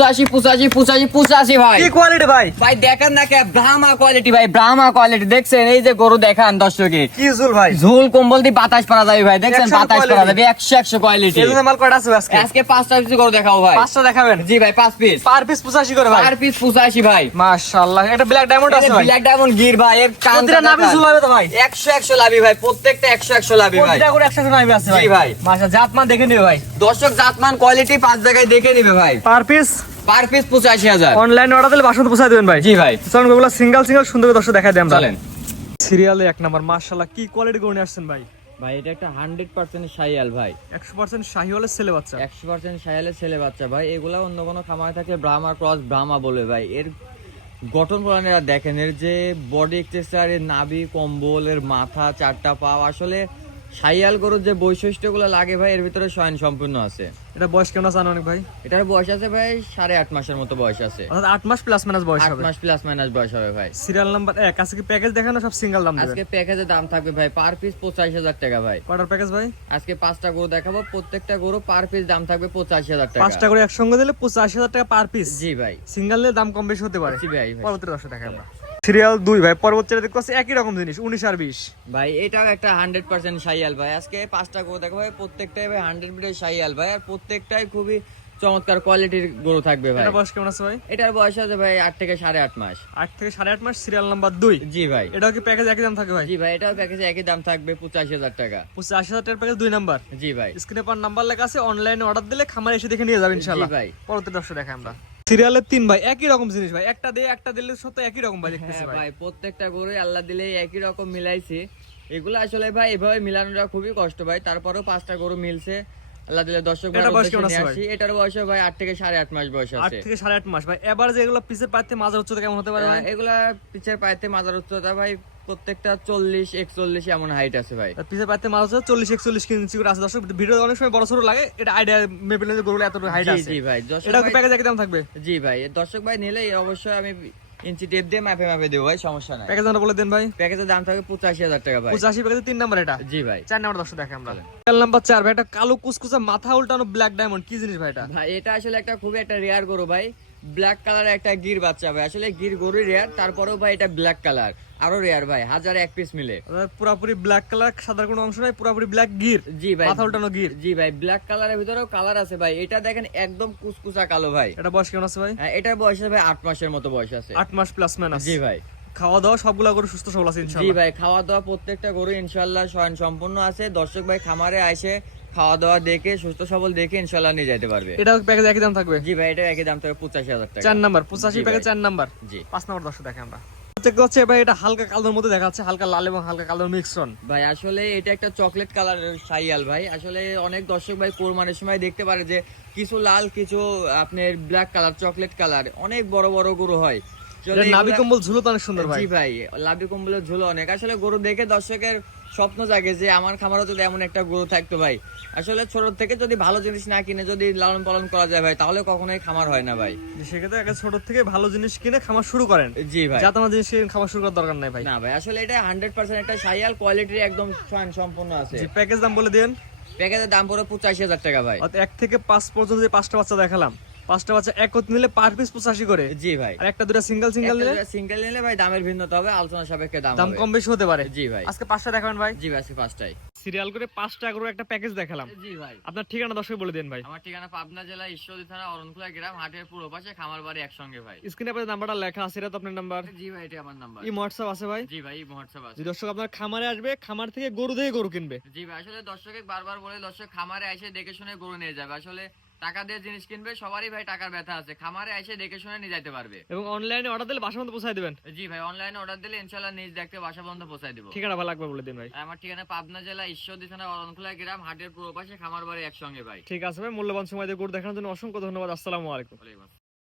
85 ভাই। কি কোয়ালিটি ভাই? ভাই দেখেন না কে ব্রাহ্মা কোয়ালিটি ভাই, ব্রাহ্মা কোয়ালিটি দেখছেন? এই যে গরু দেখান দর্শকে, কি জুল ভাই? ঝোল কম্বল দিয়ে বাতাস পারা যাবে ভাই, দেখছেন 100 বাতাস পারা যাবে, 100 কোয়ালিটি। এই জন্য মাল কয়টা আছে আজকে? আজকে 5টা পিস গরু দেখাবো ভাই। 5টা দেখাবেন? জি ভাই, 5 পিস। পার পিস 85 করে ভাই? পার পিস 85 ভাই। মাশাআল্লাহ, এটা ব্ল্যাক ডায়মন্ড আছে ভাই? ব্ল্যাক ডায়মন্ড গির ভাই, এর কানটা প্রতিটা নাভি ঝুল হবে তো ভাই? 100 লাভি ভাই, প্রত্যেকটা 100 লাভি ভাই। প্রতিটা করে 100 নাভি আছে ভাই? জি ভাই। মাশাআল্লাহ, জাতমান দেখে নিবে ভাই। দর্শক জাতমান কোয়ালিটি 5 জায়গায় দেখে নিবে ভাই। Per piece per piece 85,000। Online order দিলে বাসন্ত পৌঁছায় দিবেন ভাই? জি ভাই। চলুন ওগুলো সিঙ্গেল সিঙ্গেল সুন্দর করে দর্শক দেখাই দিই আমরা। চলেন। সিরিয়ালে 1 নাম্বার, মাশাআল্লাহ কি কোয়ালিটি গরু নিয়ে আসছেন ভাই? ভাই এটা একটা 100% শাহিয়াল ভাই, 100% শাহিওয়ালের ছেলে বাচ্চা। 100% শাহিয়ালের ছেলে বাচ্চা ভাই। এগুলা অন্য কোনো খামারে থাকে ব্রাহ্মা ক্রস ব্রাহ্মা বলে ভাই। এর গঠন প্রণালীরা দেখেন, এর যে বডি স্ট্রাকচার, এর নাভি কম্বল, এর মাথা, 4টা পা, আসলে শাহিয়াল গরুর যে বৈশিষ্ট্যগুলো লাগে ভাই এর ভিতরে স্বয়ং সম্পূর্ণ আছে। এটা বয়স কেমন আছে আনুমানিক ভাই? এটার বয়স আছে ভাই 8.5 মাসের মতো বয়স আছে। অর্থাৎ 8 মাস প্লাস মাইনাস বয়স 8 হবে। মাস প্লাস মাইনাস বয়স হবে ভাই। সিরিয়াল নাম্বার 1, আজকে কি প্যাকেজ দেখানো সব সিঙ্গেল দাম দিবেন? আজকে প্যাকেজের দাম থাকবে ভাই পার পিস 85,000 টাকা ভাই। কয়টার প্যাকেজ ভাই? আজকে 5টা গরু দেখাবো, প্রত্যেকটা গরু পার পিস দাম থাকবে 85,000 টাকা। 5টা করে একসঙ্গে দিলে 85,000 টাকা পার পিস। জি ভাই। সিঙ্গেল নিলে দাম কম বেশি হতে পারে। জি ভাই। পরবর্তী দর্শক দেখাই আমরা। সিরিয়াল 2 ভাই, পরবর্তীটা দেখতে পাচ্ছি একই রকম জিনিস, 19 আর 20। ভাই এটাও একটা 100% শাহিয়াল ভাই। আজকে 5টা গরু দেখো ভাই, প্রত্যেকটাই ভাই 100 ব্রিডের শাহিয়াল ভাই, আর প্রত্যেকটাই খুবই চমৎকার কোয়ালিটির গরু থাকবে ভাই। এটা বয়স কেমন আছে ভাই? এটার বয়স আছে ভাই 8 থেকে 8.5 মাস। 8 থেকে 8.5 মাস, সিরিয়াল নাম্বার 2। জি ভাই। এটাও কি প্যাকেজ একই দাম থাকে ভাই? জি ভাই, এটাও প্যাকেজে একই দাম থাকবে 85,000 টাকা। 85,000 টাকার প্যাকেজ 2 নাম্বার। জি ভাই। স্ক্রিনে পার নাম্বার লেখা আছে, অনলাইনে অর্ডার দিলে খামারে এসে দেখে নিয়ে যাবেন ইনশাআল্লাহ। জি ভাই। পরবর্তী দর্শক দেখাই আমরা। সিরিয়ালের 3 ভাই, একই রকম জিনিস ভাই, একটা দিয়ে একটা দিলে সত্য একই রকম ভাই দেখতেছি হ্যাঁ ভাই। ভাই, প্রত্যেকটা গরুই আল্লাহ দিলে একই রকম মিলাইছে। এগুলো আসলে ভাই এভাবে মিলানোটা খুবই কষ্ট ভাই, তারপরেও 5টা গরু মিলছে আল্লাহ দিলে। দর্শক এটা বয়স কেমন আছে ভাই? এটার বয়স ভাই 8 থেকে 8.5 মাস বয়স 8 আছে। থেকে 8.5 মাস ভাই। এবার যে এগুলো পিসের পাইতে মাঝার উচ্চতা কেমন হতে পারে ভাই? এগুলা পিছের পায়েতে মাজার উচ্চতা ভাই প্রত্যেকটা 40-41 এমন হাইট আছে ভাই। পিসের পাইতে মাঝার উচ্চতা 40-41 ইঞ্চি করে আছে দর্শক। ভিডিও অনেক সময় বড় ছোট লাগে, এটা আইডিয়া মেপে নিলে গরুগুলো এত হাইট জি আছে। জি ভাই। দর্শক এটা কি ভাই- প্যাকেজ একই দাম থাকবে? জি ভাই, দর্শক ভাই নিলে অবশ্যই আমি ইঞ্চি টেপ দিয়ে মাপে মাপে দেবো ভাই, সমস্যা নাই। প্যাকেজ দামটা বলে দেন ভাই। প্যাকেজের দাম থাকবে 85,000 টাকা ভাই। 85 প্যাকেজে 3 নাম্বার এটা। জি ভাই। 4 নাম্বার দর্শক দেখে আমরা। সিরিয়াল নাম্বার 4 ভাই, এটা কালো কুচকুচা মাথা উল্টানো ব্ল্যাক ডায়মন্ড, কি জিনিস ভাই এটা? ভাই এটা আসলে একটা খুবই একটা রেয়ার গরু ভাই, ব্ল্যাক কালারের একটা গির বাচ্চা ভাই। আসলে গির গরুই রেয়ার, তারপরেও ভাই এটা ব্ল্যাক কালার আরো রেয়ার ভাই, 1000 পিস মিলে। পুরোপুরি ব্ল্যাক কালার, সাদার কোনো অংশ নাই, পুরোপুরি ব্ল্যাক গির। জি ভাই। মাথা উল্টানো গির। জি ভাই, ব্ল্যাক কালারের ভিতরেও কালার আছে ভাই। এটা দেখেন একদম কুচকুচা কালো ভাই। এটা বয়স কেমন আছে ভাই? এটার বয়স আছে ভাই 8 মাসের মতো বয়স আছে। 8 মাস প্লাস মাইনাস। জি ভাই। খাওয়া দাওয়া সবগুলা গরু সুস্থ সবল আছে জি ইনশাআল্লাহ। ভাই, খাওয়া দাওয়া প্রত্যেকটা গরু ইনশাআল্লাহ স্বয়ং সম্পূর্ণ আছে। দর্শক ভাই খামারে আইসে খাওয়া দাওয়া দেখে সুস্থ সবল দেখে ইনশাআল্লাহ নিয়ে যেতে পারবে। এটা প্যাকেজ একই দাম থাকবে? জি ভাই, এটা একই দাম থাকবে 85,000 টাকা। 4 নাম্বার 85 প্যাকেজ 4 নাম্বার। জি। 5 নাম্বার দর্শক দেখে আমরা। দেখতে পাচ্ছি ভাই, এটা হালকা কালোর মধ্যে দেখা যাচ্ছে, হালকা লাল এবং হালকা কালোর মিক্সন। ভাই আসলে এটা একটা চকলেট কালারের শাইয়াল ভাই। আসলে অনেক দর্শক ভাই কোরবানির সময় দেখতে পারে যে কিছু লাল কিছু আপনার ব্ল্যাক কালার, চকলেট কালার, অনেক বড় বড় গরু হয়। এটা নাভি কম্বল ঝুলো তো অনেক সুন্দর ভাই। জি ভাই, লাভি কম্বলের ঝুলো অনেক। আসলে গরু দেখে দর্শকের স্বপ্ন জাগে যে আমার খামারও যদি এমন একটা গরু থাকতো ভাই। আসলে ছোট থেকে যদি ভালো জিনিস না কিনে যদি লালন পালন করা যায় ভাই, তাহলে কখনোই খামার হয় না ভাই। সেক্ষেত্রে আগে ছোট থেকে ভালো জিনিস কিনে খামার শুরু করেন। জি ভাই। যাতে আমার জিনিস কিনে খামার শুরু করার দরকার নাই ভাই। না ভাই, আসলে এটা 100% একটা শাইয়াল কোয়ালিটির একদম স্বয়ং সম্পূর্ণ আছে। জি, প্যাকেজ দাম বলে দেন। প্যাকেজের দাম পড়ে 85,000 টাকা ভাই। 1 থেকে 5 পর্যন্ত যে 5টা বাচ্চা দেখালাম, 5টা বাচ্চা একত্র নিলে পার পিস 85 করে। জি ভাই। আর একটা দুটা সিঙ্গেল নিলে সিঙ্গেল নিলে ভাই দামের ভিন্নতা হবে, আলোচনা সাপেক্ষে দাম দাম হবে। কম বেশি হতে পারে। জি ভাই। আজকে 5টা দেখাবেন ভাই? জি ভাই, আজকে 5টাই। সিরিয়াল করে 5টা করে একটা প্যাকেজ দেখালাম। জি ভাই। আপনার ঠিকানা দর্শক বলে দেন ভাই। আমার ঠিকানা পাবনা জেলা ঈশ্বরদী থানা অরণখোলা গ্রাম, হাটের পূর্ব পাশে, খামার বাড়ি একসঙ্গে ভাই। স্ক্রিনে আপনার নাম্বারটা লেখা আছে, এটা তো আপনার নাম্বার? জি ভাই, এটা আমার নাম্বার। এই হোয়াটসঅ্যাপ আছে ভাই? জি ভাই, হোয়াটসঅ্যাপ আছে। যে দর্শক আপনার খামারে আসবে, খামার থেকে গরু দেখে গরু কিনবে। জি ভাই, আসলে দর্শকে বারবার বলে দর্শক খামারে এসে দেখে শুনে গরু নিয়ে যাবে। আসলে টাকা দিয়ে জিনিস কিনবে, সবারই ভাই টাকার ব্যথা আছে। খামারে এসে দেখে শুনে নিয়ে যেতে পারবে। এবং অনলাইনে অর্ডার দিলে বাসা পর্যন্ত পৌঁছায় দিবেন? জি ভাই, অনলাইনে অর্ডার দিলে ইনশাআল্লাহ নিজ দেখতে বাসা পর্যন্ত পৌঁছায় দিব। ঠিকানা ভালো লাগবে বলে দিন ভাই। আমার ঠিকানা পাবনা জেলা ঈশ্বরদী থানা অরণখোলা গ্রাম, হাটের পূর্ব পাশে, খামার বাড়ি একসঙ্গে ভাই। ঠিক আছে ভাই, মূল্যবান সময় দিয়ে গরু দেখানোর জন্য অসংখ্য ধন্যবাদ। আসসালামু আলাইকুম।